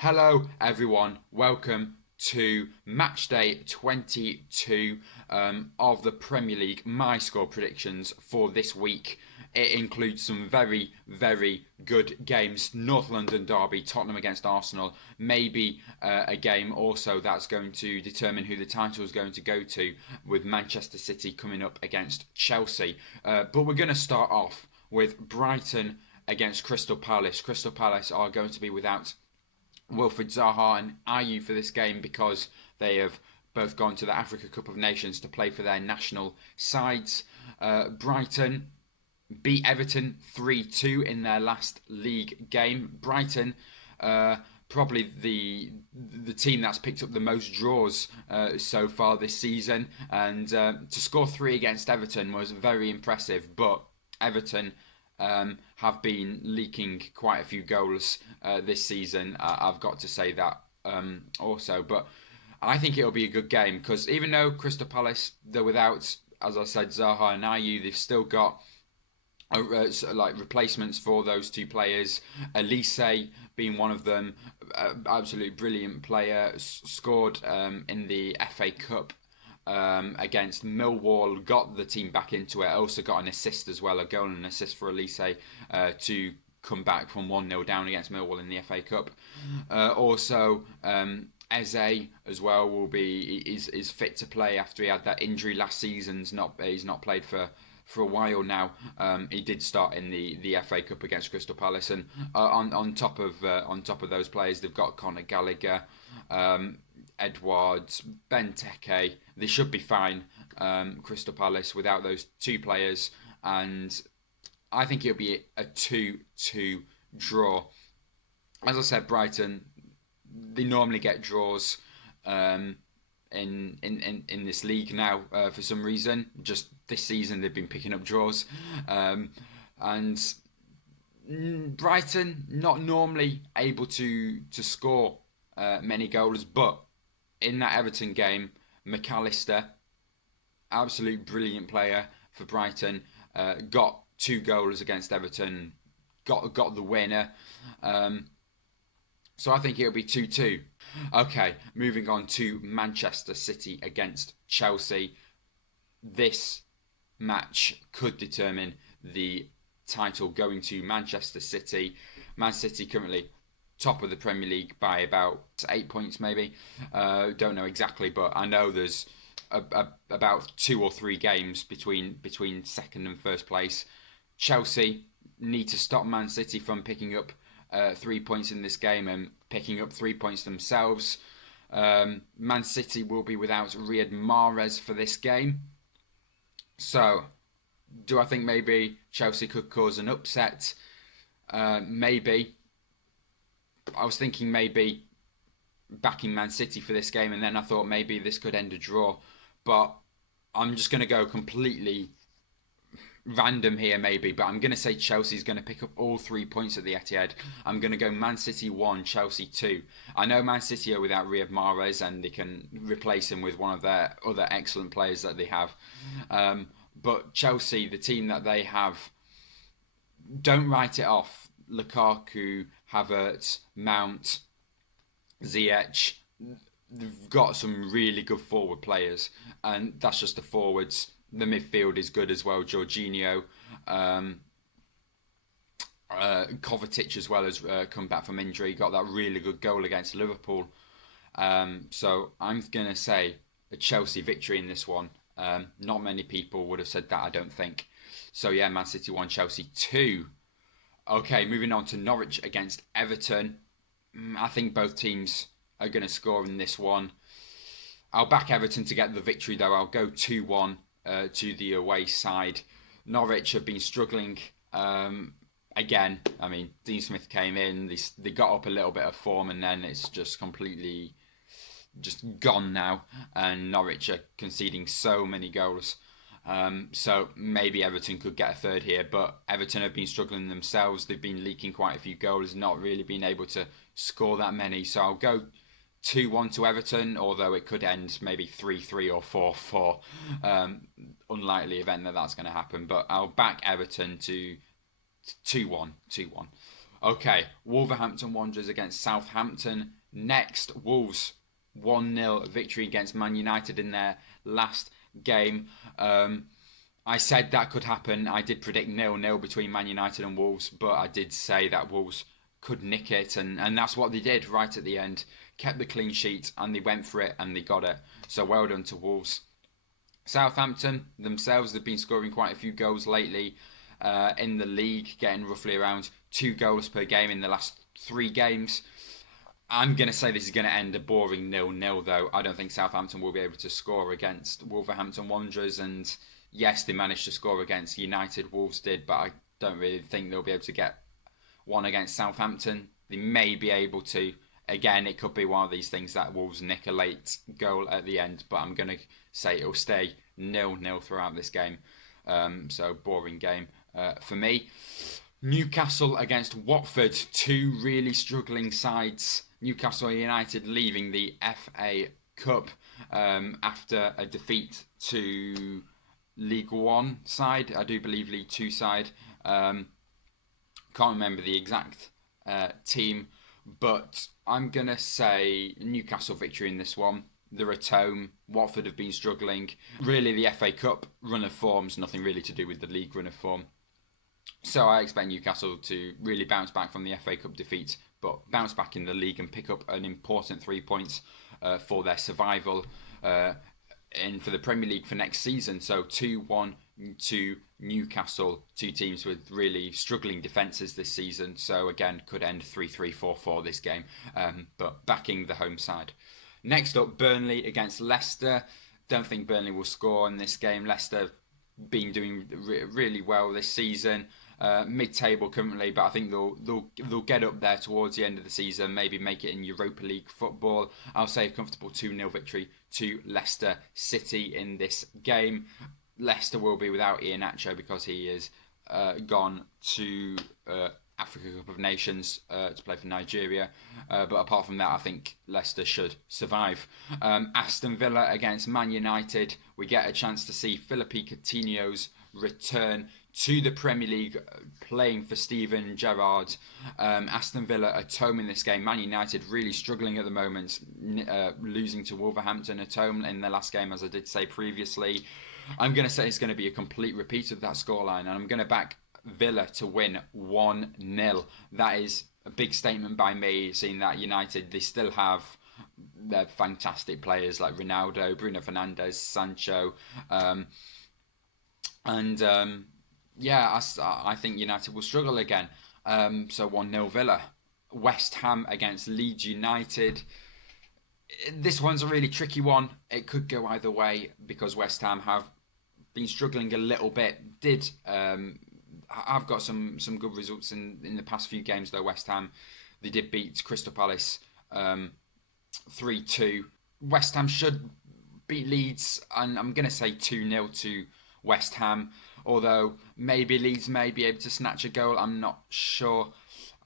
Hello, everyone. Welcome to match day 22 of the Premier League. My score predictions for this week. It includes some very, very good games. North London derby, Tottenham against Arsenal. Maybe a game also that's going to determine who the title is going to go to, with Manchester City coming up against Chelsea. But we're going to start off with Brighton against Crystal Palace. Crystal Palace are going to be without Wilfried Zaha and Ayew for this game because they have both gone to the Africa Cup of Nations to play for their national sides. Brighton beat Everton 3-2 in their last league game. Brighton, probably the team that's picked up the most draws so far this season, and to score three against Everton was very impressive. But Everton have been leaking quite a few goals this season. I've got to say that also. But I think it'll be a good game because even though Crystal Palace, they're without, as I said, Zaha and Ayew, they've still got like replacements for those two players. Elise being one of them, absolutely brilliant player, scored in the FA Cup against Millwall, got the team back into it. Also got an assist as well, a goal and an assist for Elise to come back from 1-0 down against Millwall in the FA Cup. Also, Eze as well is fit to play after he had that injury last season. He's not played for a while now. He did start in the FA Cup against Crystal Palace, and on top of those players, they've got Conor Gallagher, Edwards, Benteke. They should be fine, Crystal Palace, without those two players, and I think it'll be a 2-2 draw. As I said, Brighton, they normally get draws in this league now for some reason. Just this season they've been picking up draws, and Brighton not normally able to score many goals, but in that Everton game, McAllister, absolute brilliant player for Brighton, got two goals against Everton, got the winner. So I think it'll be 2-2. Okay, moving on to Manchester City against Chelsea. This match could determine the title going to Manchester City. Man City currently top of the Premier League by about 8 points, maybe. Don't know exactly, but I know there's about 2 or 3 games between second and first place. Chelsea need to stop Man City from picking up 3 points in this game and picking up 3 points themselves. Man City will be without Riyad Mahrez for this game. So, do I think maybe Chelsea could cause an upset? Maybe. I was thinking maybe backing Man City for this game, and then I thought maybe this could end a draw. But I'm just going to go completely random here maybe, but I'm going to say Chelsea's going to pick up all 3 points at the Etihad. I'm going to go Man City 1, Chelsea 2. I know Man City are without Riyad Mahrez and they can replace him with one of their other excellent players that they have. But Chelsea, the team that they have, don't write it off. Lukaku, Havertz, Mount, Ziyech, they've got some really good forward players, and that's just the forwards. The midfield is good as well. Jorginho, Kovacic as well has come back from injury. Got that really good goal against Liverpool. So I'm going to say a Chelsea victory in this one. Not many people would have said that, I don't think. So yeah, Man City 1, Chelsea 2. Okay, moving on to Norwich against Everton. I think both teams are going to score in this one. I'll back Everton to get the victory though. I'll go 2-1 to the away side. Norwich have been struggling again. I mean, Dean Smith came in, they got up a little bit of form, and then it's just completely just gone now. And Norwich are conceding so many goals. So maybe Everton could get a third here, but Everton have been struggling themselves. They've been leaking quite a few goals, not really been able to score that many. So I'll go 2-1 to Everton, although it could end maybe 3-3 or 4-4. Unlikely event that that's going to happen, but I'll back Everton to 2-1. Okay, Wolverhampton Wanderers against Southampton. Next, Wolves 1-0 victory against Man United in their last game. I said that could happen. I did predict 0-0 between Man United and Wolves, but I did say that Wolves could nick it, and that's what they did right at the end. Kept the clean sheet, and they went for it, and they got it. So well done to Wolves. Southampton themselves have been scoring quite a few goals lately in the league, getting roughly around 2 goals per game in the last 3 games. I'm going to say this is going to end a boring 0-0 though. I don't think Southampton will be able to score against Wolverhampton Wanderers, and yes, they managed to score against United, Wolves did, but I don't really think they'll be able to get one against Southampton. They may be able to. Again, it could be one of these things that Wolves nick a late goal at the end, but I'm going to say it'll stay 0-0 throughout this game. So boring game for me. Newcastle against Watford, two really struggling sides. Newcastle United leaving the FA Cup after a defeat to League One side, I do believe League Two side. Can't remember the exact team, but I'm going to say Newcastle victory in this one. They're at home. Watford have been struggling. Really, the FA Cup run of form's nothing really to do with the league run of form. So I expect Newcastle to really bounce back from the FA Cup defeat, but bounce back in the league and pick up an important 3 points for their survival and for the Premier League for next season. So 2-1 to Newcastle, two teams with really struggling defences this season. So again, could end 3-3, 4-4 this game, but backing the home side. Next up, Burnley against Leicester. Don't think Burnley will score in this game. Leicester been doing really well this season, mid-table currently, but I think they'll get up there towards the end of the season, maybe make it in Europa League football. I'll say a comfortable 2-0 victory to Leicester City in this game. Leicester will be without Iheanacho because he is gone to Africa Cup of Nations to play for Nigeria. But apart from that, I think Leicester should survive. Aston Villa against Man United. We get a chance to see Felipe Coutinho's return to the Premier League, playing for Steven Gerrard. Aston Villa at home in this game. Man United really struggling at the moment, losing to Wolverhampton at home in their last game, as I did say previously. I'm going to say it's going to be a complete repeat of that scoreline, and I'm going to back Villa to win 1-0. That is a big statement by me, seeing that United, they still have their fantastic players like Ronaldo, Bruno Fernandes, Sancho, yeah, I think United will struggle again. So 1-0 Villa. West Ham against Leeds United. This one's a really tricky one. It could go either way because West Ham have been struggling a little bit. I've got some good results in the past few games though. West Ham, they did beat Crystal Palace 3-2. West Ham should beat Leeds, and I'm going to say 2-0 to West Ham. Although maybe Leeds may be able to snatch a goal, I'm not sure.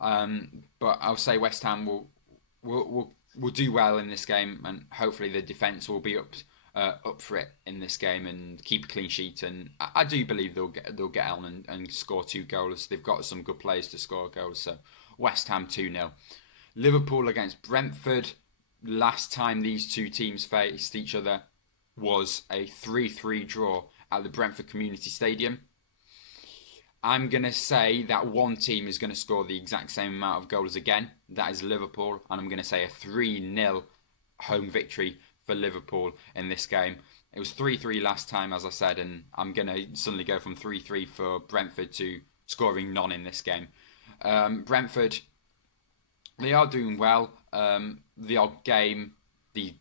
But I'll say West Ham will do well in this game, and hopefully the defence will be up for it in this game and keep a clean sheet. And I do believe they'll get on and score 2 goals. They've got some good players to score goals. So West Ham 2-0. Liverpool against Brentford. Last time these two teams faced each other was a 3-3 draw at the Brentford Community Stadium. I'm going to say that one team is going to score the exact same amount of goals again. That is Liverpool. And I'm going to say a 3-0 home victory for Liverpool in this game. It was 3-3 last time, as I said, and I'm going to suddenly go from 3-3 for Brentford to scoring none in this game. Brentford, they are doing well. The odd game, the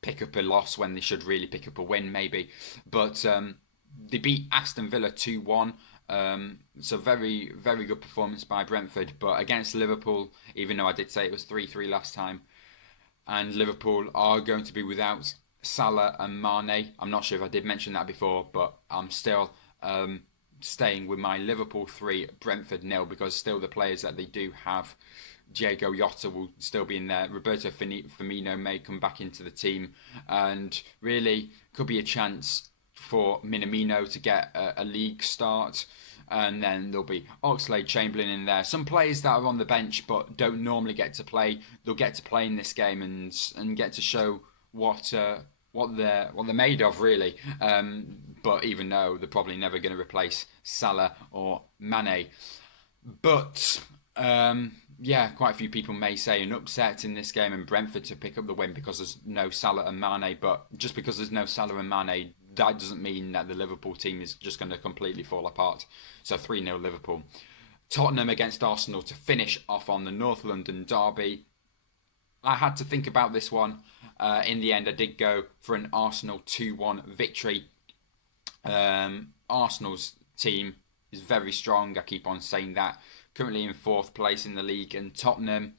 pick up a loss when they should really pick up a win, maybe. But they beat Aston Villa 2-1. So very, very good performance by Brentford. But against Liverpool, even though I did say it was 3-3 last time, and Liverpool are going to be without Salah and Mane. I'm not sure if I did mention that before, but I'm still staying with my Liverpool 3, Brentford 0, because still the players that they do have, Diego Jota will still be in there. Roberto Firmino may come back into the team, and really could be a chance for Minamino to get a league start. and then there'll be Oxlade-Chamberlain in there. Some players that are on the bench but don't normally get to play, they'll get to play in this game and get to show what they're made of, really. But even though they're probably never going to replace Salah or Mane. But yeah, quite a few people may say an upset in this game and Brentford to pick up the win because there's no Salah and Mane. But just because there's no Salah and Mane, that doesn't mean that the Liverpool team is just going to completely fall apart. So 3-0 Liverpool. Tottenham against Arsenal to finish off on the North London derby. I had to think about this one. In the end, I did go for an Arsenal 2-1 victory. Arsenal's team is very strong. I keep on saying that. Currently in 4th place in the league, and Tottenham,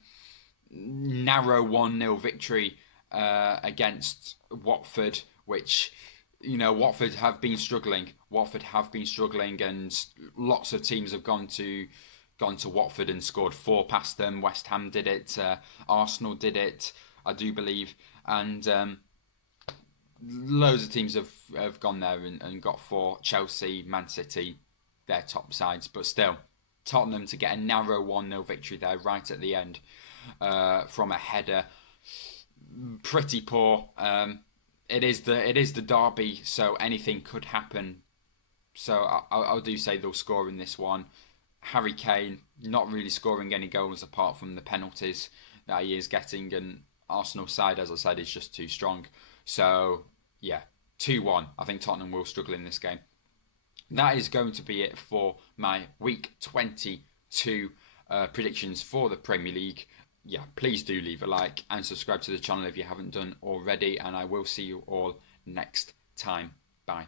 narrow 1-0 victory against Watford, which, you know, Watford have been struggling. And lots of teams have gone to Watford and scored 4 past them. West Ham did it, Arsenal did it, I do believe, and loads of teams have gone there and got 4. Chelsea, Man City, their top sides, but still, Tottenham to get a narrow 1-0 victory there right at the end from a header. Pretty poor. It is the derby, so anything could happen. So I do say they'll score in this one. Harry Kane not really scoring any goals apart from the penalties that he is getting, and Arsenal's side, as I said, is just too strong. So yeah, 2-1. I think Tottenham will struggle in this game. That is going to be it for my week 22 predictions for the Premier League. Yeah, please do leave a like and subscribe to the channel if you haven't done already, and I will see you all next time. Bye.